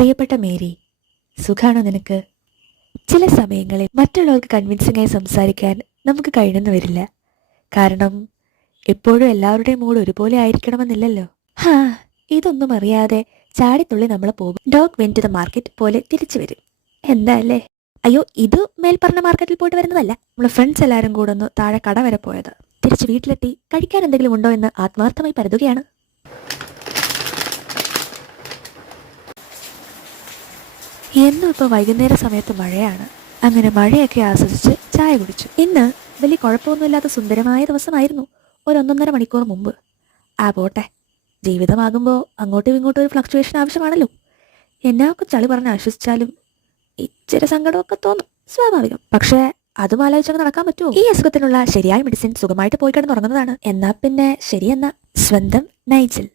പ്രിയപ്പെട്ട മേരി, സുഖാണോ നിനക്ക്? ചില സമയങ്ങളിൽ മറ്റുള്ളവർക്ക് കൺവിൻസിംഗ് ആയി സംസാരിക്കാൻ നമുക്ക് കഴിഞ്ഞെന്ന് വരില്ല. കാരണം എപ്പോഴും എല്ലാവരുടെയും മൂഡ് ഒരുപോലെ ആയിരിക്കണമെന്നില്ലല്ലോ. ഹാ, ഇതൊന്നും അറിയാതെ ചാടിത്തുള്ളി നമ്മൾ പോകും. Dog went to the market പോലെ തിരിച്ചു വരും. എന്താ അല്ലേ? അയ്യോ, ഇത് മേൽപ്പറഞ്ഞ മാർക്കറ്റിൽ പോയിട്ട് വരുന്നതല്ല. നമ്മളെ ഫ്രണ്ട്സ് എല്ലാവരും കൂടെ ഒന്ന് താഴെ കട വരെ പോയത്. തിരിച്ച് വീട്ടിലെത്തി കഴിക്കാൻ എന്തെങ്കിലും ഉണ്ടോ എന്ന് ആത്മാർത്ഥമായി പരതുകയാണ്. എന്നും ഇപ്പോൾ വൈകുന്നേര സമയത്ത് മഴയാണ്. അങ്ങനെ മഴയൊക്കെ ആസ്വദിച്ച് ചായ കുടിച്ചു. ഇന്ന് വലിയ കുഴപ്പമൊന്നുമില്ലാത്ത സുന്ദരമായ ദിവസമായിരുന്നു. ഒരു 1.5 മണിക്കൂർ മുമ്പ്. പോട്ടെ, ജീവിതമാകുമ്പോൾ അങ്ങോട്ടും ഇങ്ങോട്ടും ഒരു ഫ്ലക്ച്വേഷൻ ആവശ്യമാണല്ലോ. എന്നൊക്കെ ചളി പറഞ്ഞ് ആശ്വസിച്ചാലും ഇച്ചിരി സങ്കടമൊക്കെ തോന്നും, സ്വാഭാവികം. പക്ഷേ അതും ആലോചിച്ചൊക്കെ നടക്കാൻ പറ്റുമോ? ഈ അസുഖത്തിനുള്ള ശരിയായ മെഡിസിൻ സുഖമായിട്ട് പോയി കിടന്നുറങ്ങുന്നതാണ്. എന്നാ പിന്നെ ശരിയെന്നാ. സ്വന്തം നൈജൽ.